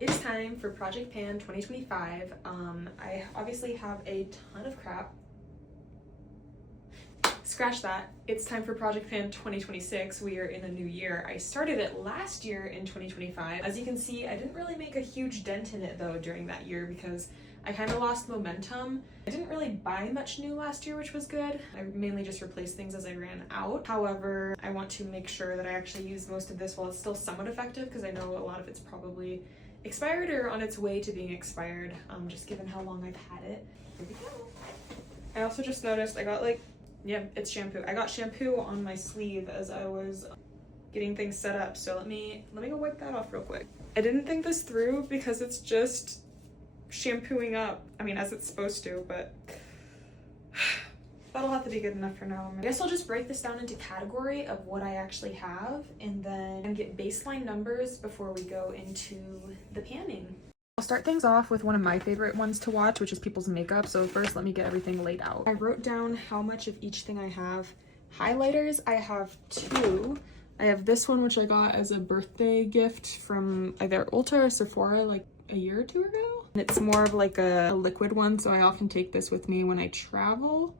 It's time for Project Pan 2025. I obviously have a ton of crap. Scratch that. It's time for Project Pan 2026. We are in a new year. I started it last year in 2025. As you can see, I didn't really make a huge dent in it though during that year because I kind of lost momentum. I didn't really buy much new last year, which was good. I mainly just replaced things as I ran out. However, I want to make sure that I actually use most of this while it's still somewhat effective because I know a lot of it's probably expired or on its way to being expired, just given how long I've had it. Here we go. I also just noticed I got it's shampoo. I got shampoo on my sleeve as I was getting things set up, so let me go wipe that off real quick. I didn't think this through because it's just shampooing up, I mean, as it's supposed to, but that'll have to be good enough for now. I guess I'll just break this down into category of what I actually have and then get baseline numbers before we go into the panning. I'll start things off with one of my favorite ones to watch, which is people's makeup. So first, let me get everything laid out. I wrote down how much of each thing I have. Highlighters, I have 2. I have this one, which I got as a birthday gift from either Ulta or Sephora like a year or 2 ago. And it's more of like a liquid one, so I often take this with me when I travel.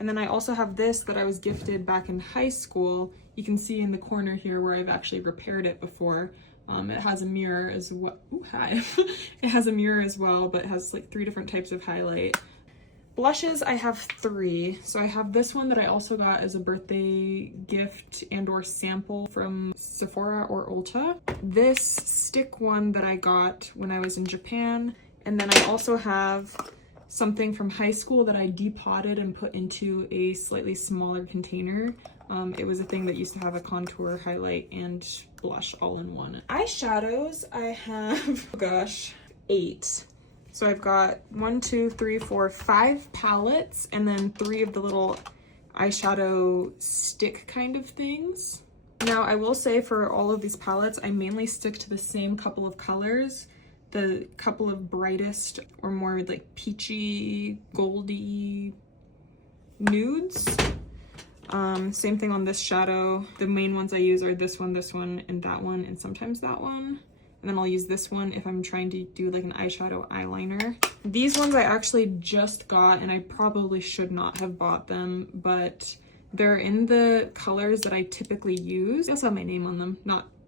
And then I also have this that I was gifted back in high school. You can see in the corner here where I've actually repaired it before. It has a mirror as well. Ooh, hi. It has a mirror as well, but it has like 3 different types of highlight. Blushes, I have 3. So I have this one that I also got as a birthday gift and or sample from Sephora or Ulta. This stick one that I got when I was in Japan. And then I also have something from high school that I depotted and put into a slightly smaller container. It was a thing that used to have a contour, highlight, and blush all in one. Eyeshadows, I have, oh gosh, 8. So I've got 1, 2, 3, 4, 5 palettes, and then 3 of the little eyeshadow stick kind of things. Now, I will say for all of these palettes, I mainly stick to the same couple of colors. The couple of brightest or more like peachy, goldy nudes. Same thing on this shadow. The main ones I use are this one, and that one, and sometimes that one. And then I'll use this one if I'm trying to do like an eyeshadow eyeliner. These ones I actually just got, and I probably should not have bought them, but they're in the colors that I typically use. They also have my name on them.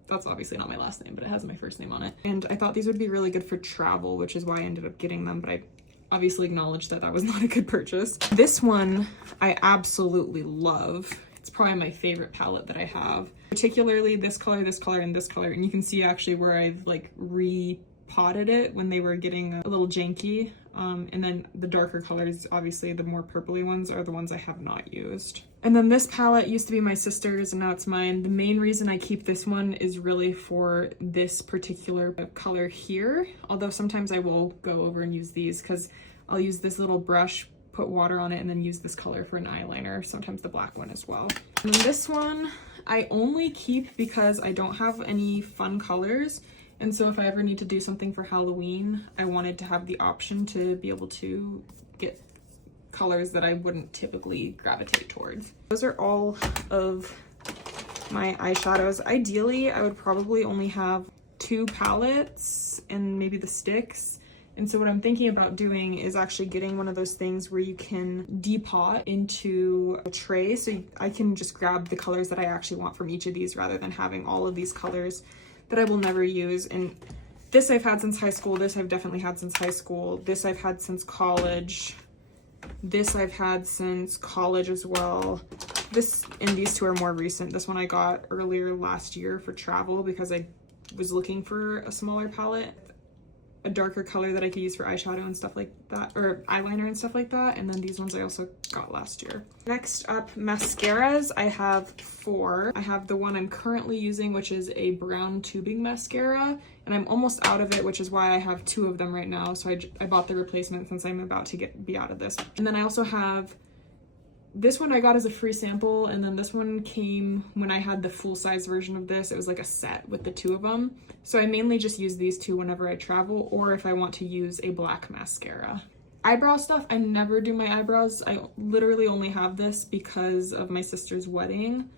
That's obviously not my last name, but it has my first name on it. And I thought these would be really good for travel, which is why I ended up getting them, but I obviously acknowledged that that was not a good purchase. This one I absolutely love. It's probably my favorite palette that I have. Particularly this color, and this color. And you can see actually where I've like repotted it when they were getting a little janky. And then the darker colors, obviously the more purpley ones, are the ones I have not used. And then this palette used to be my sister's and now it's mine. The main reason I keep this one is really for this particular color here. Although sometimes I will go over and use these because I'll use this little brush, put water on it, and then use this color for an eyeliner, sometimes the black one as well. And this one I only keep because I don't have any fun colors. And so if I ever need to do something for Halloween, I wanted to have the option to be able to get colors that I wouldn't typically gravitate towards. Those are all of my eyeshadows. Ideally, I would probably only have 2 palettes and maybe the sticks. And so what I'm thinking about doing is actually getting one of those things where you can depot into a tray, so I can just grab the colors that I actually want from each of these rather than having all of these colors that I will never use. And this I've had since high school. This I've definitely had since high school. This I've had since college. This I've had since college as well. This and these 2 are more recent. This one I got earlier last year for travel because I was looking for a smaller palette, a darker color that I could use for eyeshadow and stuff like that, or eyeliner and stuff like that. And then these ones I also got last year. Next up, mascaras. I have 4. I have the one I'm currently using, which is a brown tubing mascara, and I'm almost out of it, which is why I have 2 of them right now. So I bought the replacement since I'm about to be out of this. And then I also have this one I got as a free sample, and then this one came when I had the full-size version of this. It was like a set with the 2 of them. So I mainly just use these 2 whenever I travel, or if I want to use a black mascara. Eyebrow stuff, I never do my eyebrows. I literally only have this because of my sister's wedding.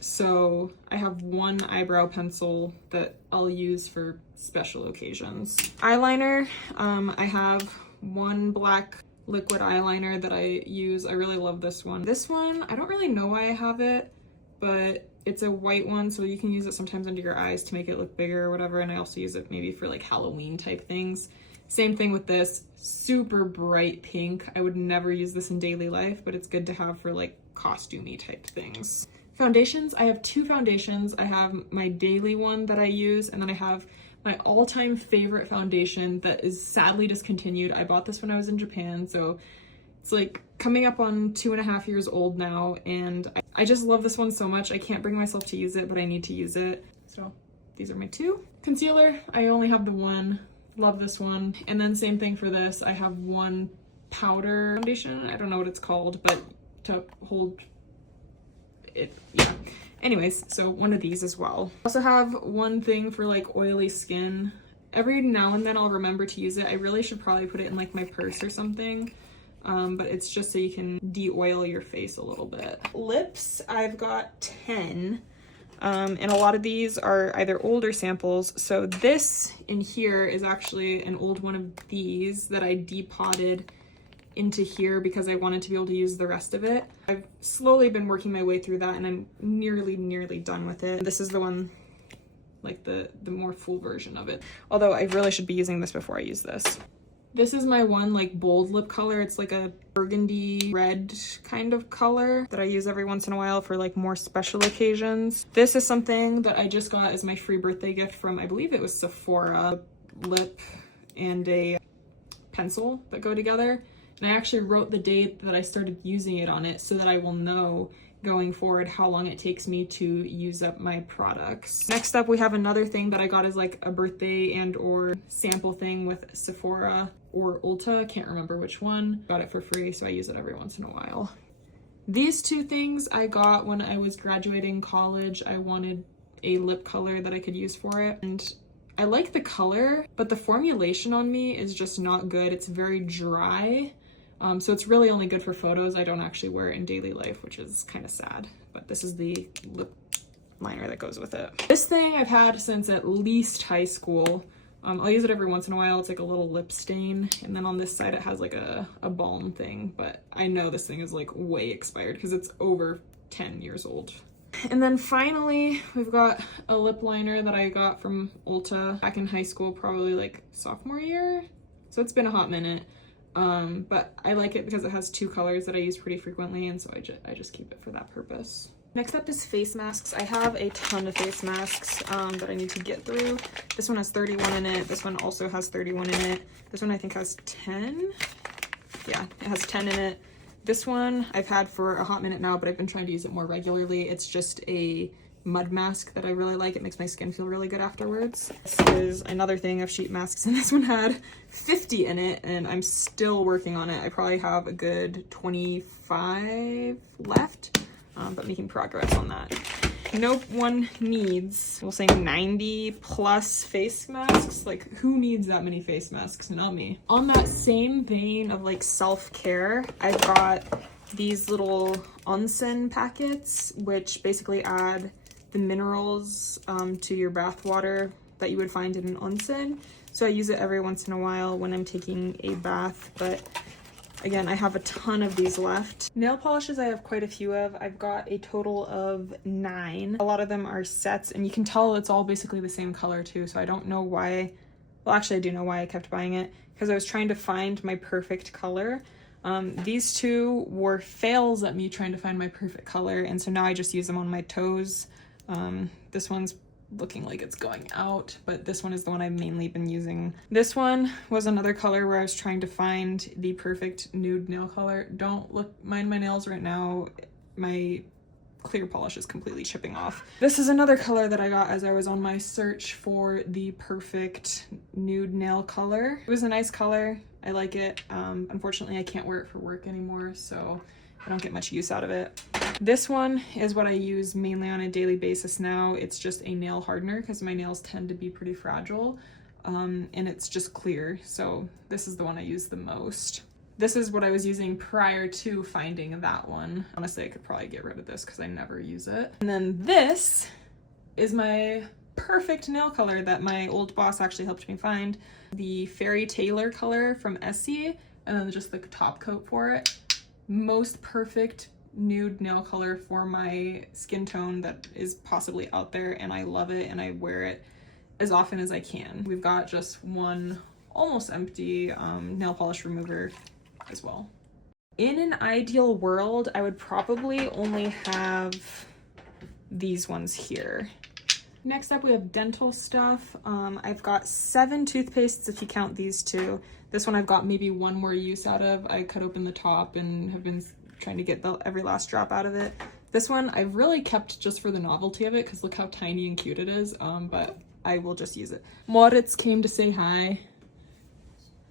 So I have one eyebrow pencil that I'll use for special occasions. Eyeliner, I have one black liquid eyeliner that I use. I really love this one. This one, I don't really know why I have it, but it's a white one, so you can use it sometimes under your eyes to make it look bigger or whatever, and I also use it maybe for like Halloween type things. Same thing with this, super bright pink. I would never use this in daily life, but it's good to have for like costumey type things. Foundations, I have two foundations. I have my daily one that I use, and then I have my all-time favorite foundation that is sadly discontinued. I bought this when I was in Japan, so it's like coming up on 2.5 years old now, and I just love this one so much. I can't bring myself to use it, but I need to use it. So these are my two. Concealer, I only have the one. Love this one. And then same thing for this. I have one powder foundation. I don't know what it's called, but to hold it, yeah. Anyways, so one of these as well. I also have one thing for like oily skin. Every now and then I'll remember to use it. I really should probably put it in like my purse or something. But it's just so you can de-oil your face a little bit. Lips, I've got 10. And a lot of these are either older samples. So this in here is actually an old one of these that I depotted into here because I wanted to be able to use the rest of it. I've slowly been working my way through that, and I'm nearly done with it. This is the one, like the more full version of it. Although I really should be using this before I use this. This is my one like bold lip color. It's like a burgundy red kind of color that I use every once in a while for like more special occasions. This is something that I just got as my free birthday gift from, I believe it was Sephora. Lip and a pencil that go together. And I actually wrote the date that I started using it on it so that I will know going forward how long it takes me to use up my products. Next up, we have another thing that I got as like a birthday and or sample thing with Sephora or Ulta. Can't remember which one. Got it for free, so I use it every once in a while. These two things I got when I was graduating college. I wanted a lip color that I could use for it, and I like the color, but the formulation on me is just not good. It's very dry. So it's really only good for photos. I don't actually wear it in daily life, which is kind of sad, but this is the lip liner that goes with it. This thing I've had since at least high school. I'll use it every once in a while. It's like a little lip stain. And then on this side, it has like a balm thing, but I know this thing is like way expired because it's over 10 years old. And then finally, we've got a lip liner that I got from Ulta back in high school, probably like sophomore year. So it's been a hot minute. But I like it because it has two colors that I use pretty frequently, and so I just keep it for that purpose. Next up is face masks. I have a ton of face masks that I need to get through. This one has 31 in it. This one also has 31 in it. This one I think has 10. Yeah, it has 10 in it. This one I've had for a hot minute now, but I've been trying to use it more regularly. It's just a mud mask that I really like. It makes my skin feel really good afterwards. This is another thing of sheet masks, and this one had 50 in it, and I'm still working on it. I probably have a good 25 left, but making progress on that. No one needs, we'll say 90 plus face masks. Like, who needs that many face masks? Not me. On that same vein of like self-care, I've got these little onsen packets, which basically add the minerals to your bath water that you would find in an onsen. So I use it every once in a while when I'm taking a bath, but again, I have a ton of these left. Nail polishes I have quite a few of. I've got a total of 9. A lot of them are sets, and you can tell it's all basically the same color too, so I don't know why. Well, actually I do know why I kept buying it, because I was trying to find my perfect color. These two were fails at me trying to find my perfect color, and so now I just use them on my toes. This one's looking like it's going out, but this one is the one I've mainly been using. This one was another color where I was trying to find the perfect nude nail color. Don't mind my nails right now. My clear polish is completely chipping off. This is another color that I got as I was on my search for the perfect nude nail color. It was a nice color. I like it. Unfortunately, I can't wear it for work anymore, so I don't get much use out of it. This one is what I use mainly on a daily basis now. It's just a nail hardener because my nails tend to be pretty fragile, and it's just clear. So this is the one I use the most. This is what I was using prior to finding that one. Honestly, I could probably get rid of this because I never use it. And then this is my perfect nail color that my old boss actually helped me find. The Fairy Tailor color from Essie, and then just the top coat for it. Most perfect nude nail color for my skin tone that is possibly out there, and I love it and I wear it as often as I can. We've got just one almost empty nail polish remover as well. In an ideal world, I would probably only have these ones here. Next up, we have dental stuff. I've got 7 toothpastes if you count these two. This one I've got maybe one more use out of. I cut open the top and have been trying to get every last drop out of it. This one I've really kept just for the novelty of it because look how tiny and cute it is, but I will just use it. Moritz came to say hi.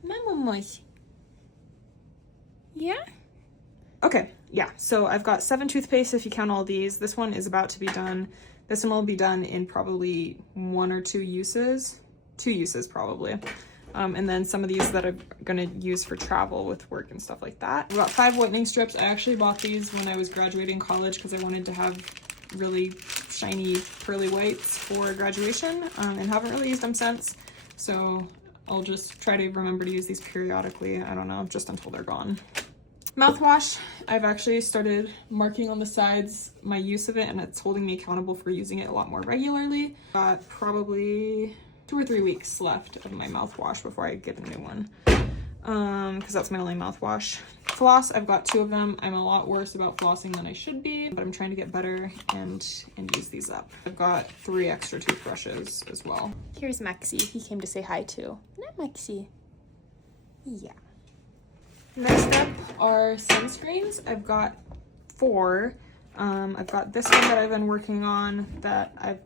Mama, yeah? Okay, yeah, so I've got 7 toothpastes if you count all these. This one is about to be done. This one will be done in probably 1 or 2 uses. 2 uses probably. And then some of these that I'm gonna use for travel with work and stuff like that. I've got 5 whitening strips. I actually bought these when I was graduating college because I wanted to have really shiny pearly whites for graduation, and haven't really used them since. So I'll just try to remember to use these periodically. I don't know, just until they're gone. Mouthwash, I've actually started marking on the sides my use of it, and it's holding me accountable for using it a lot more regularly. Got probably 2 or 3 weeks left of my mouthwash before I get a new one, because that's my only mouthwash. Floss, I've got 2 of them. I'm a lot worse about flossing than I should be, but I'm trying to get better and use these up. I've got 3 extra toothbrushes as well. Here's Maxie. He came to say hi too. Not Maxie. Yeah. Next up are sunscreens. I've got 4. I've got this one that I've been working on that I've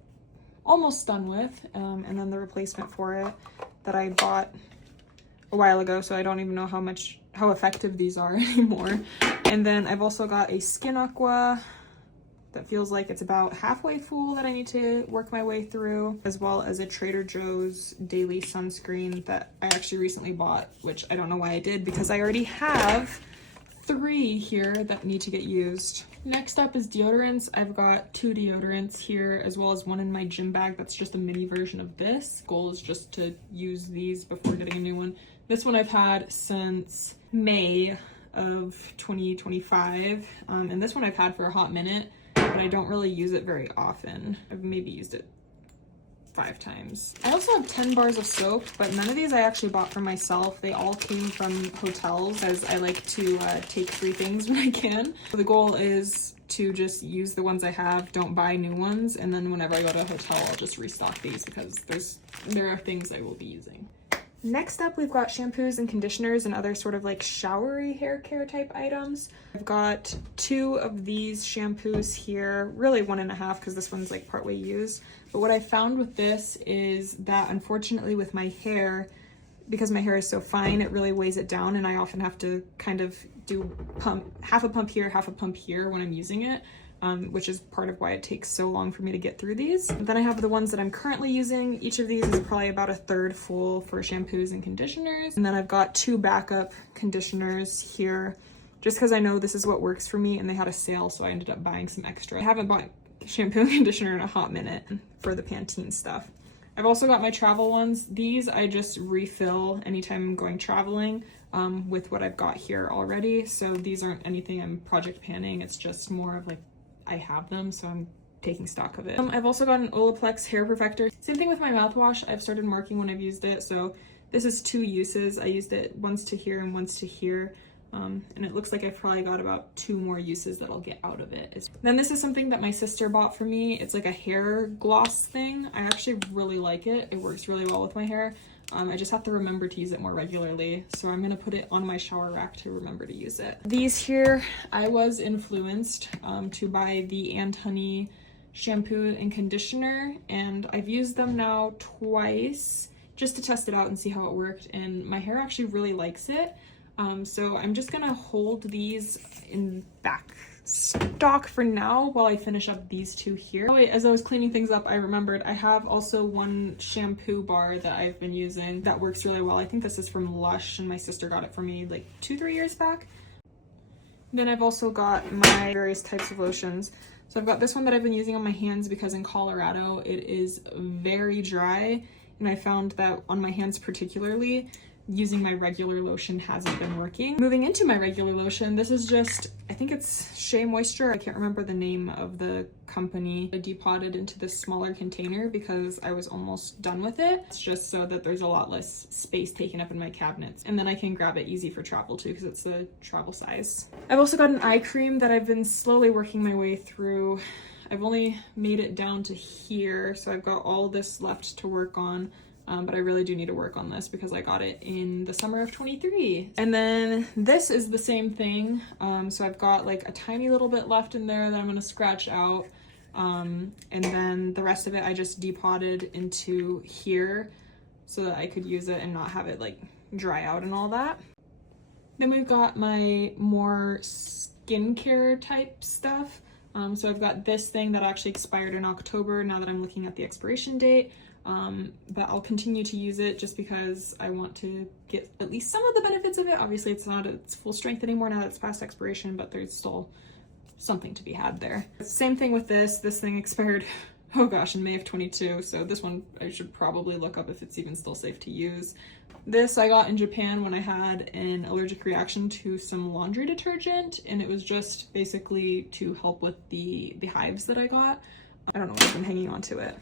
almost done with, and then the replacement for it that I bought a while ago, so I don't even know how effective these are anymore. And then I've also got a Skin Aqua that feels like it's about halfway full that I need to work my way through, as well as a Trader Joe's daily sunscreen that I actually recently bought, which I don't know why I did because I already have 3 here that need to get used. Next up is deodorants. I've got 2 deodorants here, as well as one in my gym bag that's just a mini version of this. Goal is just to use these before getting a new one. This one I've had since May of 2025, and this one I've had for a hot minute, but I don't really use it very often. I've maybe used it 5 times. I also have 10 bars of soap, but none of these I actually bought for myself. They all came from hotels, as I like to take free things when I can. So the goal is to just use the ones I have, don't buy new ones, and then whenever I go to a hotel, I'll just restock these because there are things I will be using. Next up, we've got shampoos and conditioners and other sort of like showery hair care type items. I've got 2 of these shampoos here, really 1.5 because this one's like partway used. But what I found with this is that unfortunately with my hair, because my hair is so fine, it really weighs it down, and I often have to kind of do half a pump here when I'm using it. Which is part of why it takes so long for me to get through these. Then I have the ones that I'm currently using. Each of these is probably about 1/3 full for shampoos and conditioners. And then I've got 2 backup conditioners here, just because I know this is what works for me, and they had a sale, so I ended up buying some extra. I haven't bought shampoo and conditioner in a hot minute for the Pantene stuff. I've also got my travel ones. These I just refill anytime I'm going traveling with what I've got here already. So these aren't anything I'm project panning. It's just more of like, I have them, so I'm taking stock of it. I've also got an Olaplex hair perfector. Same thing with my mouthwash. I've started marking when I've used it. So this is 2 uses. I used it once to here and once to here. And it looks like I've probably got about 2 more uses that I'll get out of it. Then this is something that my sister bought for me. It's like a hair gloss thing. I actually really like it. It works really well with my hair. I just have to remember to use it more regularly. So I'm gonna put it on my shower rack to remember to use it. These here, I was influenced to buy the Honey shampoo and conditioner, and I've used them now twice just to test it out and see how it worked, and my hair actually really likes it. So I'm just gonna hold these in back stock for now while I finish up these two here. Oh wait, as I was cleaning things up, I remembered I have also one shampoo bar that I've been using that works really well. I think this is from Lush and my sister got it for me like 2-3 years back. Then I've also got my various types of lotions. So I've got this one that I've been using on my hands because in Colorado it is very dry, and I found that on my hands particularly, using my regular lotion hasn't been working. Moving into my regular lotion, this is just, I think it's Shea Moisture. I can't remember the name of the company. I depotted into this smaller container because I was almost done with it. It's just so that there's a lot less space taken up in my cabinets. And then I can grab it easy for travel too because it's a travel size. I've also got an eye cream that I've been slowly working my way through. I've only made it down to here, so I've got all this left to work on. But I really do need to work on this because I got it in the summer of 23. And then this is the same thing. So I've got like a tiny little bit left in there that I'm gonna scratch out. And then the rest of it I just depotted into here so that I could use it and not have it like dry out and all that. Then we've got my more skincare type stuff. So I've got this thing that actually expired in October now that I'm looking at the expiration date. But I'll continue to use it just because I want to get at least some of the benefits of it. Obviously it's not at its full strength anymore now that it's past expiration, but there's still something to be had there. Same thing with this. This thing expired, oh gosh, in May of 22. So this one I should probably look up if it's even still safe to use. This I got in Japan when I had an allergic reaction to some laundry detergent, and it was just basically to help with the hives that I got. I don't know why I've been hanging on to it.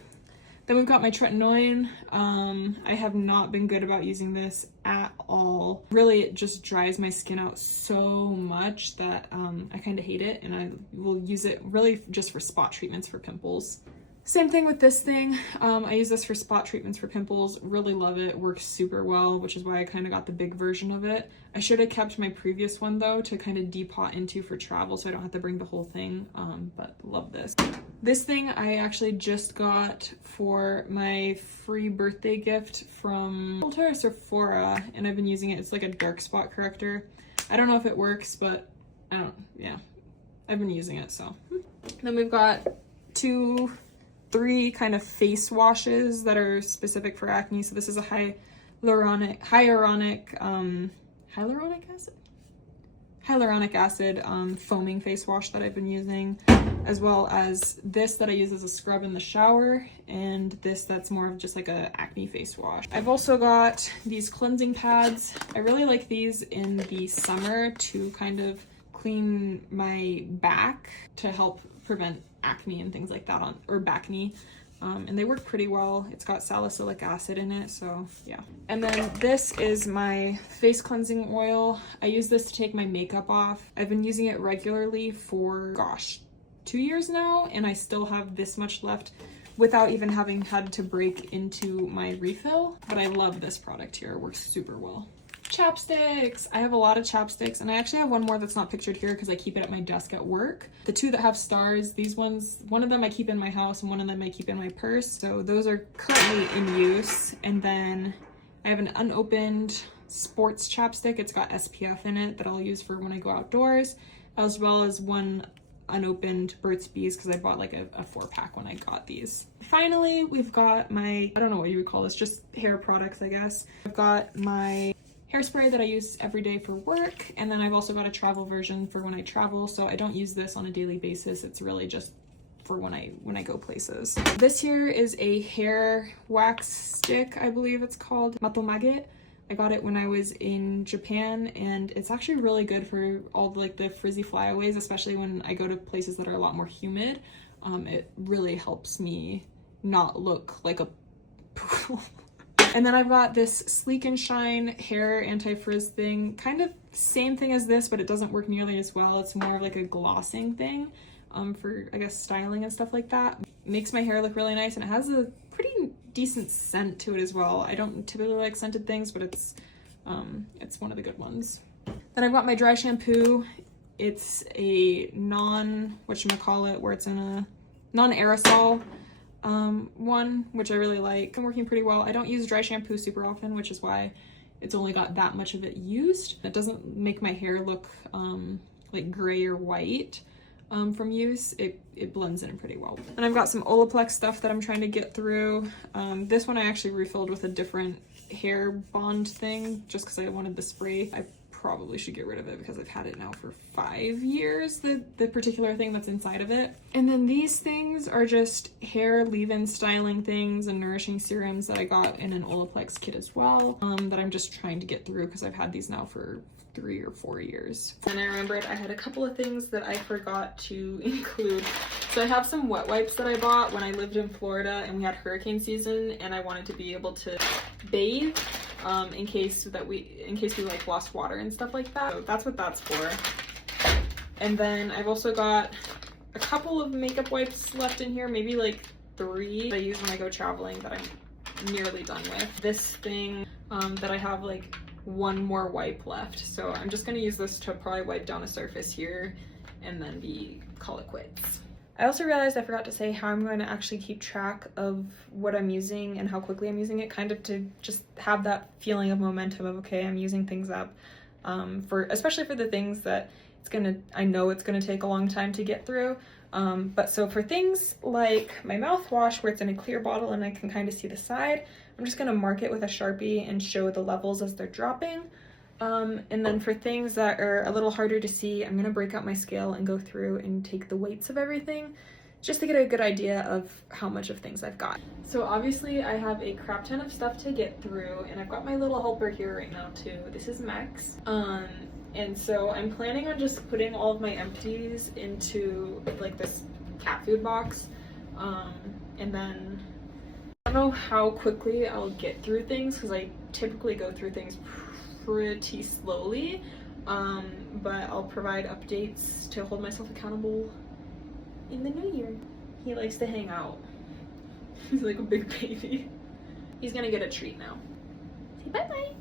Then we've got my tretinoin. I have not been good about using this at all. Really, it just dries my skin out so much that I kind of hate it, and I will use it really just for spot treatments for pimples. Same thing with this thing. I use this for spot treatments for pimples. Really love it. Works super well, which is why I kind of got the big version of it. I should have kept my previous one though to kind of depot into for travel so I don't have to bring the whole thing, but love this. This thing I actually just got for my free birthday gift from Ulta or Sephora, and I've been using it. It's like a dark spot corrector. I don't know if it works, but I've been using it, so. Then we've got 3 kind of face washes that are specific for acne. So this is a hyaluronic acid foaming face wash that I've been using, as well as this that I use as a scrub in the shower, and this that's more of just like a acne face wash. I've also got these cleansing pads. I really like these in the summer to kind of clean my back to help prevent acne and things like that or backne. And they work pretty well. It's got salicylic acid in it, so yeah. And then this is my face cleansing oil. I use this to take my makeup off. I've been using it regularly for, gosh, 2 years now, and I still have this much left without even having had to break into my refill. But I love this product here. It works super well. Chapsticks! I have a lot of chapsticks, and I actually have one more that's not pictured here because I keep it at my desk at work. The 2 that have stars, these ones, one of them I keep in my house and one of them I keep in my purse. So those are currently in use. And then I have an unopened sports chapstick. It's got SPF in it that I'll use for when I go outdoors, as well as one unopened Burt's Bees because I bought like a 4-pack when I got these. Finally, we've got my, I don't know what you would call this, just hair products, I guess. I've got my hairspray that I use every day for work, and then I've also got a travel version for when I travel, so I don't use this on a daily basis. It's really just for when I go places. This here is a hair wax stick, I believe it's called Matomage. I got it when I was in Japan, and it's actually really good for all the frizzy flyaways, especially when I go to places that are a lot more humid. It really helps me not look like a poodle. And then I've got this Sleek and Shine hair anti-frizz thing, kind of same thing as this, but it doesn't work nearly as well. It's more of like a glossing thing for, I guess, styling and stuff like that. It makes my hair look really nice, and it has a pretty decent scent to it as well. I don't typically like scented things, but it's one of the good ones. Then I've got my dry shampoo. It's a whatchamacallit, where it's in a non-aerosol one, which I really like. I'm working pretty well. I don't use dry shampoo super often, which is why it's only got that much of it used. It doesn't make my hair look like gray or white, from use, it blends in pretty well. And I've got some Olaplex stuff that I'm trying to get through. This one I actually refilled with a different hair bond thing just because I wanted the spray. I probably should get rid of it because I've had it now for 5 years, the particular thing that's inside of it. And then these things are just hair leave-in styling things and nourishing serums that I got in an Olaplex kit as well, that I'm just trying to get through because I've had these now for 3 or 4 years. And I remembered I had a couple of things that I forgot to include. So I have some wet wipes that I bought when I lived in Florida and we had hurricane season, and I wanted to be able to bathe in case we like lost water and stuff like that. So that's what that's for. And then I've also got a couple of makeup wipes left in here, maybe like 3 that I use when I go traveling that I'm nearly done with. This thing that I have like 1 more wipe left, so I'm just gonna use this to probably wipe down a surface here and then call it quits. I also realized I forgot to say how I'm going to actually keep track of what I'm using and how quickly I'm using it, kind of to just have that feeling of momentum of, okay, I'm using things up, especially for the things that I know it's gonna take a long time to get through. But so for things like my mouthwash, where it's in a clear bottle and I can kind of see the side, I'm just gonna mark it with a Sharpie and show the levels as they're dropping. And then for things that are a little harder to see, I'm gonna break out my scale and go through and take the weights of everything just to get a good idea of how much of things I've got. So obviously I have a crap ton of stuff to get through, and I've got my little helper here right now too. This is Max. And so I'm planning on just putting all of my empties into like this cat food box. And then I don't know how quickly I'll get through things because I typically go through things pretty slowly. But I'll provide updates to hold myself accountable in the new year. He likes to hang out. He's like a big baby. He's gonna get a treat now. Say bye-bye.